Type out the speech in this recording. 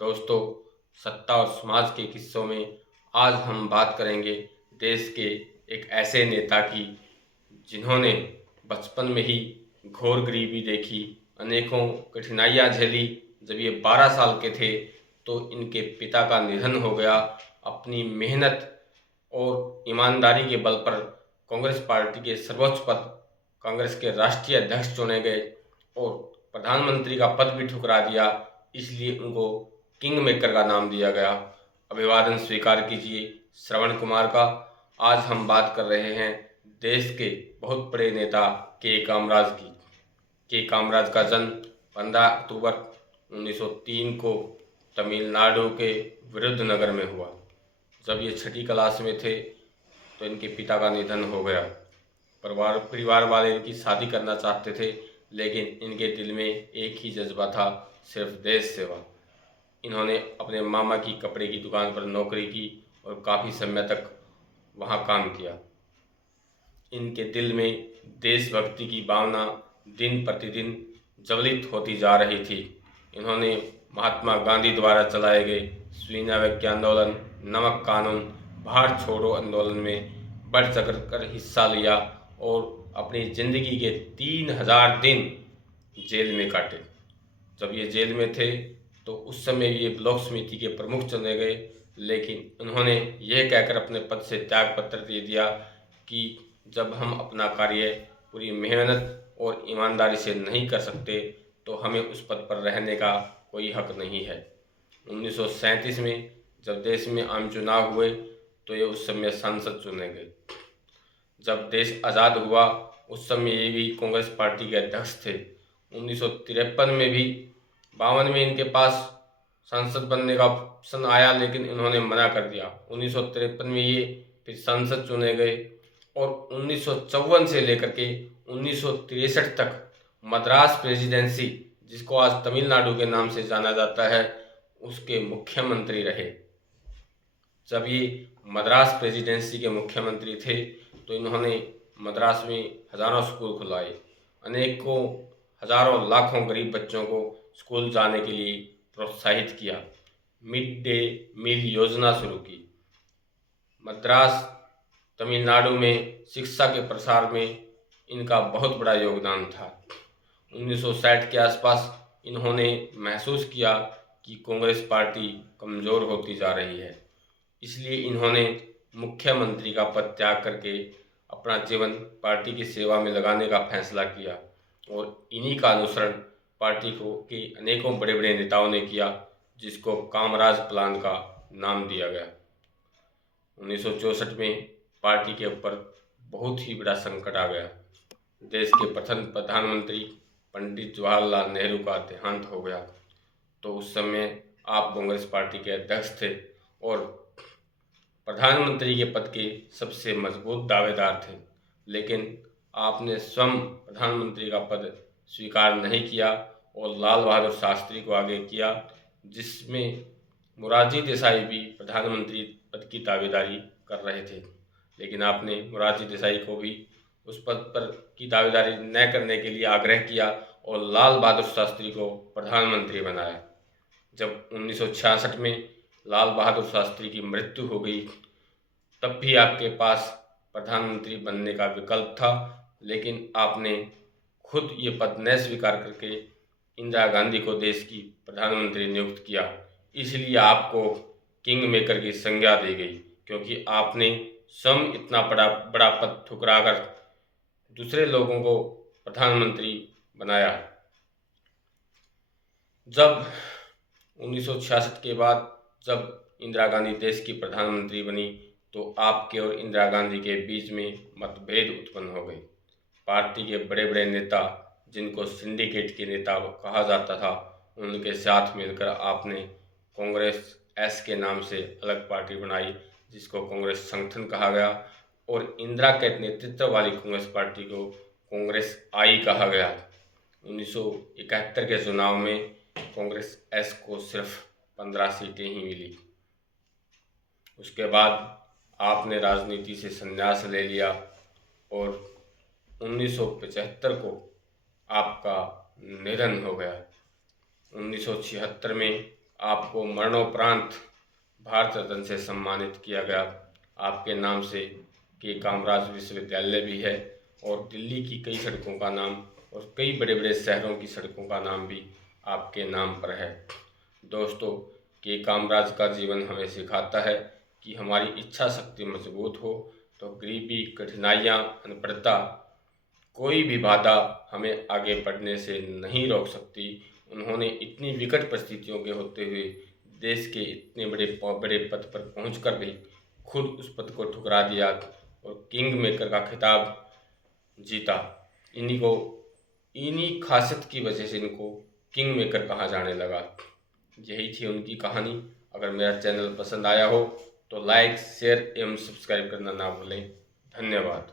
दोस्तों, सत्ता और समाज के किस्सों में आज हम बात करेंगे देश के एक ऐसे नेता की जिन्होंने बचपन में ही घोर गरीबी देखी, अनेकों कठिनाइयाँ झेली। जब ये 12 साल के थे तो इनके पिता का निधन हो गया। अपनी मेहनत और ईमानदारी के बल पर कांग्रेस पार्टी के सर्वोच्च पद कांग्रेस के राष्ट्रीय अध्यक्ष चुने गए और प्रधानमंत्री का पद भी ठुकरा दिया। इसलिए उनको किंग मेकर का नाम दिया गया। अभिवादन स्वीकार कीजिए श्रवण कुमार का। आज हम बात कर रहे हैं देश के बहुत बड़े नेता के कामराज की। के कामराज का जन्म 15 अक्टूबर 1903 को तमिलनाडु के विरुद्धनगर में हुआ। जब ये छठी क्लास में थे तो इनके पिता का निधन हो गया। परिवार वाले इनकी शादी करना चाहते थे, लेकिन इनके दिल में एक ही जज्बा था, सिर्फ देश सेवा। इन्होंने अपने मामा की कपड़े की दुकान पर नौकरी की और काफ़ी समय तक वहाँ काम किया। इनके दिल में देशभक्ति की भावना दिन प्रतिदिन ज्वलित होती जा रही थी। इन्होंने महात्मा गांधी द्वारा चलाए गए सविनय अवज्ञा आंदोलन, नमक कानून, भारत छोड़ो आंदोलन में बढ़ चढ़ कर हिस्सा लिया और अपनी ज़िंदगी के 3000 दिन जेल में काटे। जब ये जेल में थे तो उस समय ये ब्लॉक समिति के प्रमुख चुने गए, लेकिन उन्होंने यह कहकर अपने पद से त्याग पत्र दे दिया कि जब हम अपना कार्य पूरी मेहनत और ईमानदारी से नहीं कर सकते तो हमें उस पद पर रहने का कोई हक नहीं है। 1937 में जब देश में आम चुनाव हुए तो ये उस समय सांसद चुने गए। जब देश आज़ाद हुआ उस समय ये भी कांग्रेस पार्टी के अध्यक्ष थे। 1953 में भी 52 में इनके पास सांसद बनने का ऑप्शन आया, लेकिन इन्होंने मना कर दिया। 1953 में ये फिर सांसद चुने गए और 1954 से लेकर के 1963 तक मद्रास प्रेसिडेंसी, जिसको आज तमिलनाडु के नाम से जाना जाता है, उसके मुख्यमंत्री रहे। जब ये मद्रास प्रेसिडेंसी के मुख्यमंत्री थे तो इन्होंने मद्रास में हज़ारों स्कूल खुलवाए, अनेकों हज़ारों लाखों गरीब बच्चों को स्कूल जाने के लिए प्रोत्साहित किया। मिड डे मील योजना शुरू की। मद्रास तमिलनाडु में शिक्षा के प्रसार में इनका बहुत बड़ा योगदान था। 1960 के आसपास इन्होंने महसूस किया कि कांग्रेस पार्टी कमज़ोर होती जा रही है, इसलिए इन्होंने मुख्यमंत्री का पद त्याग करके अपना जीवन पार्टी की सेवा में लगाने का फैसला किया और इन्हीं का अनुसरण पार्टी को के अनेकों बड़े बड़े नेताओं ने किया, जिसको कामराज प्लान का नाम दिया गया। 1964 में पार्टी के ऊपर बहुत ही बड़ा संकट आ गया। देश के प्रथम प्रधानमंत्री पंडित जवाहरलाल नेहरू का देहांत हो गया। तो उस समय आप कांग्रेस पार्टी के अध्यक्ष थे और प्रधानमंत्री के पद के सबसे मजबूत दावेदार थे, लेकिन आपने स्वयं प्रधानमंत्री का पद स्वीकार नहीं किया और लाल बहादुर शास्त्री को आगे किया, जिसमें मोरारजी देसाई भी प्रधानमंत्री पद की दावेदारी कर रहे थे। लेकिन आपने मोरारजी देसाई को भी उस पद पर की दावेदारी न करने के लिए आग्रह किया और लाल बहादुर शास्त्री को प्रधानमंत्री बनाया। जब 1966 में लाल बहादुर शास्त्री की मृत्यु हो गई, तब भी आपके पास प्रधानमंत्री बनने का विकल्प था, लेकिन आपने खुद ये पद न स्वीकार करके इंदिरा गांधी को देश की प्रधानमंत्री नियुक्त किया। इसलिए आपको किंग मेकर की संज्ञा दी गई, क्योंकि आपने स्वयं इतना बड़ा पद ठुकराकर दूसरे लोगों को प्रधानमंत्री बनाया। जब 1966 के बाद जब इंदिरा गांधी देश की प्रधानमंत्री बनी तो आपके और इंदिरा गांधी के बीच में मतभेद उत्पन्न हो गए। पार्टी के बड़े बड़े नेता, जिनको सिंडिकेट के नेता कहा जाता था, उनके साथ मिलकर आपने कांग्रेस एस के नाम से अलग पार्टी बनाई, जिसको कांग्रेस संगठन कहा गया, और इंदिरा के नेतृत्व वाली कांग्रेस पार्टी को कांग्रेस आई कहा गया। 1971 के चुनाव में कांग्रेस एस को सिर्फ 15 सीटें ही मिली। उसके बाद आपने राजनीति से संन्यास ले लिया और 1975 को आपका निधन हो गया। 1976 में आपको मरणोपरांत भारत रत्न से सम्मानित किया गया। आपके नाम से के कामराज विश्वविद्यालय भी है और दिल्ली की कई सड़कों का नाम और कई बड़े बड़े शहरों की सड़कों का नाम भी आपके नाम पर है। दोस्तों, के कामराज का जीवन हमें सिखाता है कि हमारी इच्छा शक्ति मजबूत हो तो गरीबी, कठिनाइयाँ, अनपढ़ता, कोई भी बाधा हमें आगे बढ़ने से नहीं रोक सकती। उन्होंने इतनी विकट परिस्थितियों के होते हुए देश के इतने बड़े बड़े पद पर पहुंचकर भी खुद उस पद को ठुकरा दिया और किंग मेकर का खिताब जीता। इन्हीं खासियत की वजह से इनको किंग मेकर कहा जाने लगा। यही थी उनकी कहानी। अगर मेरा चैनल पसंद आया हो तो लाइक, शेयर एवं सब्सक्राइब करना ना भूलें। धन्यवाद।